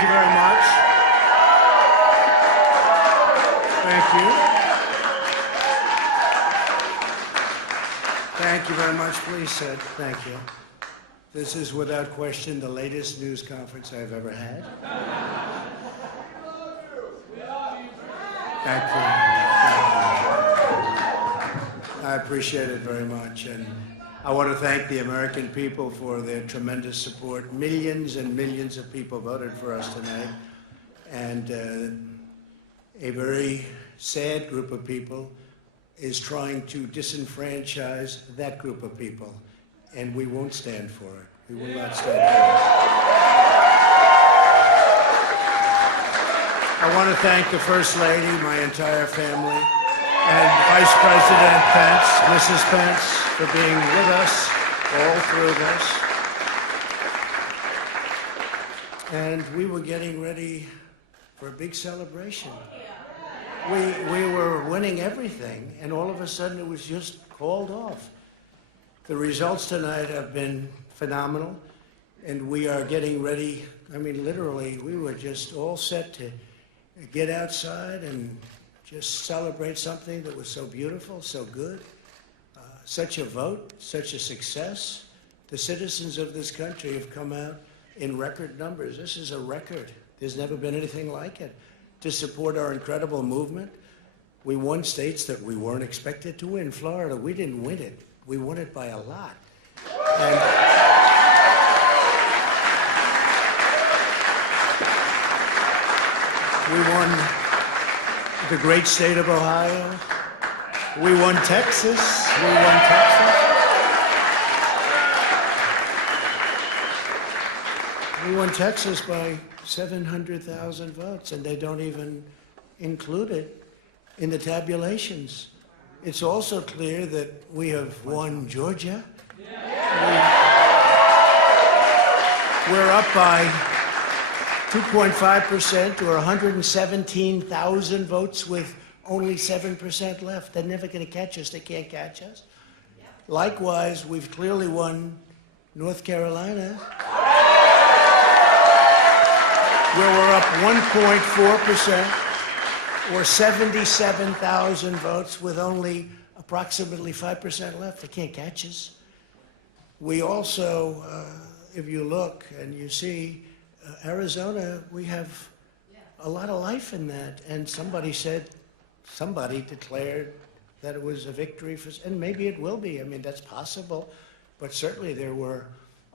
Thank you very much. Thank you. Thank you very much. Please sit. Thank you. This is without question the latest news conference I've ever had. Thank you. I appreciate it very much. And I want to thank the American people for their tremendous support. Millions and millions of people voted for us tonight. And a very sad group of people is trying to disenfranchise that group of people. And we won't stand for it. We will not stand for it. I want to thank the First Lady, my entire family, and Vice President Pence, Mrs. Pence, for being with us all through this. And we were getting ready for a big celebration. We were winning everything, and all of a sudden it was just called off. The results tonight have been phenomenal, and we are getting ready. I mean, literally, we were just all set to get outside and just celebrate something that was so beautiful, so good. Such a vote, such a success. The citizens of this country have come out in record numbers. This is a record. There's never been anything like it. To support our incredible movement. We won states that we weren't expected to win. Florida, we didn't win it. We won it by a lot. And we won the great state of Ohio. We won Texas. We won Texas. We won Texas by 700,000 votes, and they don't even include it in the tabulations. It's also clear that we have won Georgia. We're up by 2.5% or 117,000 votes with only 7% left. They're never going to catch us. They can't catch us. Likewise, we've clearly won North Carolina, where we're up 1.4% or 77,000 votes with only approximately 5% left. They can't catch us. We also, if you look and you see Arizona, we have a lot of life in that. And somebody declared that it was a victory for, and maybe it will be. I mean, that's possible. But certainly there were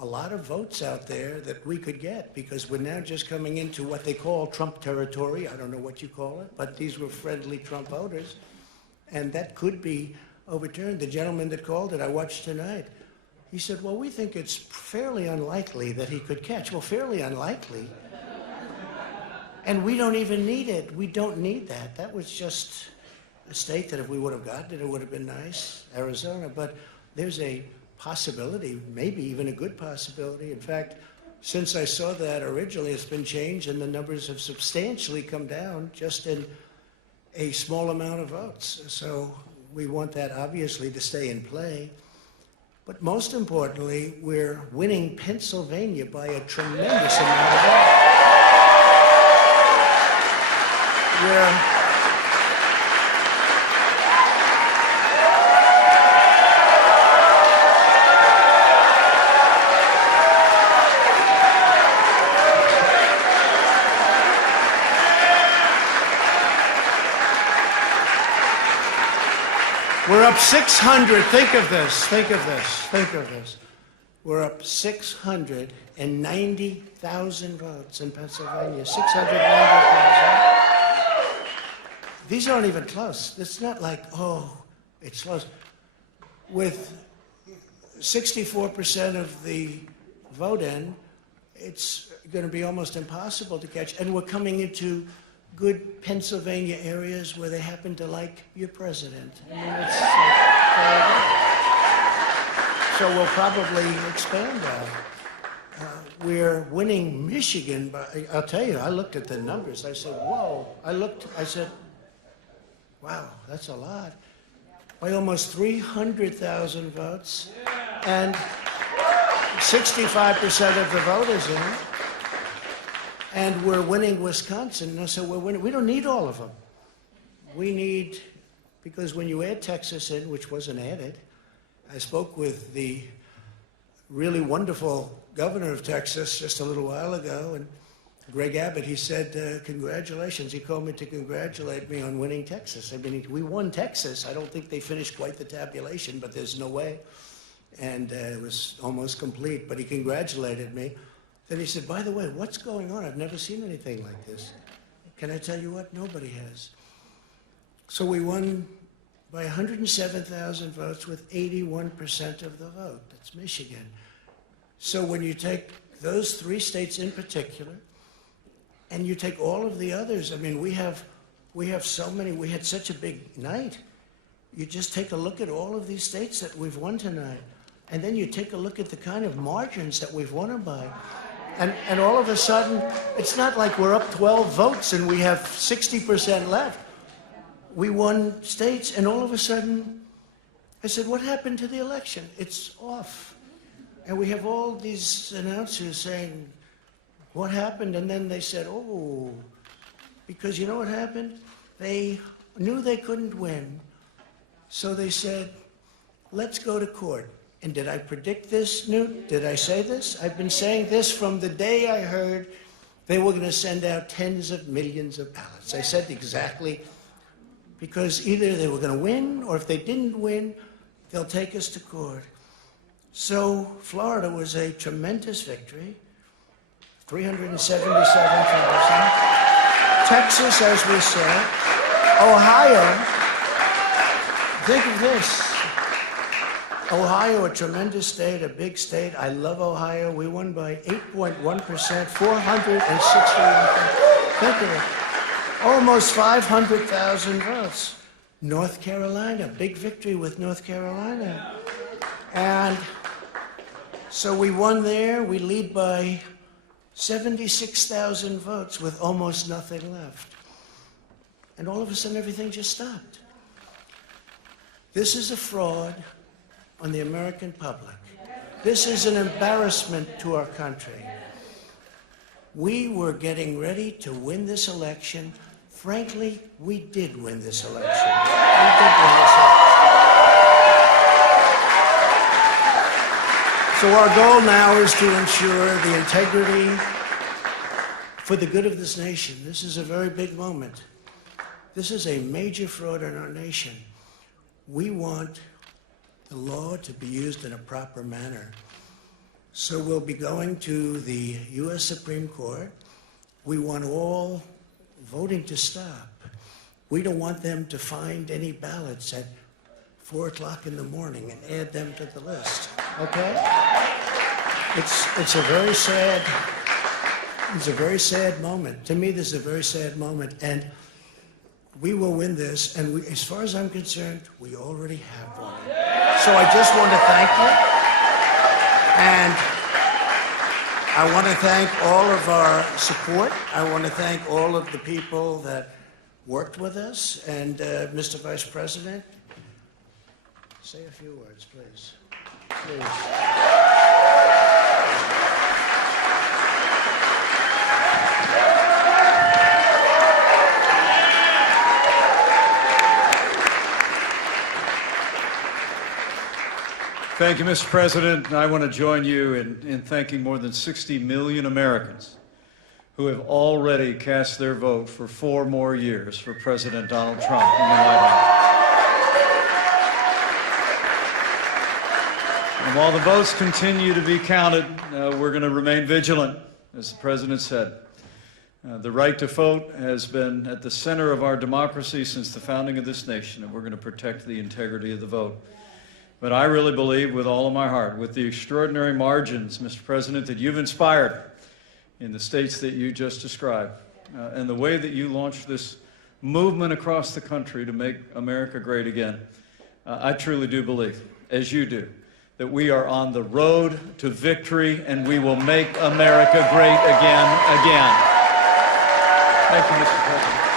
a lot of votes out there that we could get because we're now just coming into what they call Trump territory. I don't know what you call it, but these were friendly Trump voters. And that could be overturned. The gentleman that called it, I watched tonight, he said, well, we think it's fairly unlikely that he could catch. Well, fairly unlikely. And we don't even need it. We don't need that. That was just a state that if we would have gotten it, it would have been nice, Arizona. But there's a possibility, maybe even a good possibility. In fact, since I saw that originally, it's been changed and the numbers have substantially come down just in a small amount of votes. So we want that obviously to stay in play. But most importantly, we're winning Pennsylvania by a tremendous amount of votes. We're up 600. Think of this. Think of this. Think of this. We're up 690,000 votes in Pennsylvania. 690,000. These aren't even close. It's not like, oh, it's close. With 64% of the vote in, it's going to be almost impossible to catch. And we're coming into good Pennsylvania areas where they happen to like your president. I mean, it's so we'll probably expand that. We're winning Michigan by, I'll tell you, I looked at the numbers. I said, whoa. I said, wow, that's a lot. By almost 300,000 votes. And 65% of the voters in. And we're winning Wisconsin. No, so we're winning. We don't need all of them. We need, because when you add Texas in, which wasn't added, I spoke with the really wonderful governor of Texas just a little while ago, and Greg Abbott, he said, congratulations. He called me to congratulate me on winning Texas. I mean, we won Texas. I don't think they finished quite the tabulation, but there's no way. And it was almost complete, but he congratulated me. Then he said, by the way, what's going on? I've never seen anything like this. Can I tell you what? Nobody has. So we won by 107,000 votes with 81% of the vote. That's Michigan. So when you take those 3 states in particular, and you take all of the others, I mean, we have so many, we had such a big night. You just take a look at all of these states that we've won tonight, and then you take a look at the kind of margins that we've won them by. And all of a sudden, it's not like we're up 12 votes and we have 60% left. We won states, and all of a sudden, I said, what happened to the election? It's off. And we have all these announcers saying, what happened? And then they said, oh, because you know what happened? They knew they couldn't win. So they said, let's go to court. And did I predict this, Newt? Did I say this? I've been saying this from the day I heard they were going to send out tens of millions of ballots. I said exactly, because either they were going to win, or if they didn't win, they'll take us to court. So Florida was a tremendous victory, 377,000. Texas, as we said. Ohio, think of this. Ohio, a tremendous state, a big state. I love Ohio. We won by 8.1%, 461. Think of it. Almost 500,000 votes. North Carolina, big victory with North Carolina. And so we won there. We lead by 76,000 votes with almost nothing left. And all of a sudden, everything just stopped. This is a fraud on the American public. This is an embarrassment to our country. We were getting ready to win this election. Frankly, we did win this election. We did win this election. So our goal now is to ensure the integrity for the good of this nation. This is a very big moment. This is a major fraud in our nation. We want the law to be used in a proper manner. So we'll be going to the U.S. Supreme Court. We want all voting to stop. We don't want them to find any ballots at 4 o'clock in the morning and add them to the list, okay? It's a very sad moment. To me, this is a very sad moment, and we will win this, and we, as far as I'm concerned, we already have won. So I just want to thank you, and I want to thank all of our support. I want to thank all of the people that worked with us, and Mr. Vice President, say a few words, please. Please. Thank you, Mr. President. I want to join you in thanking more than 60 million Americans who have already cast their vote for 4 more years for President Donald Trump in the White House. And while the votes continue to be counted, we're going to remain vigilant, as the President said. The right to vote has been at the center of our democracy since the founding of this nation, and we're going to protect the integrity of the vote. But I really believe with all of my heart, with the extraordinary margins, Mr. President, that you've inspired in the states that you just described, and the way that you launched this movement across the country to make America great again, I truly do believe, as you do, that we are on the road to victory and we will make America great again. Thank you, Mr. President.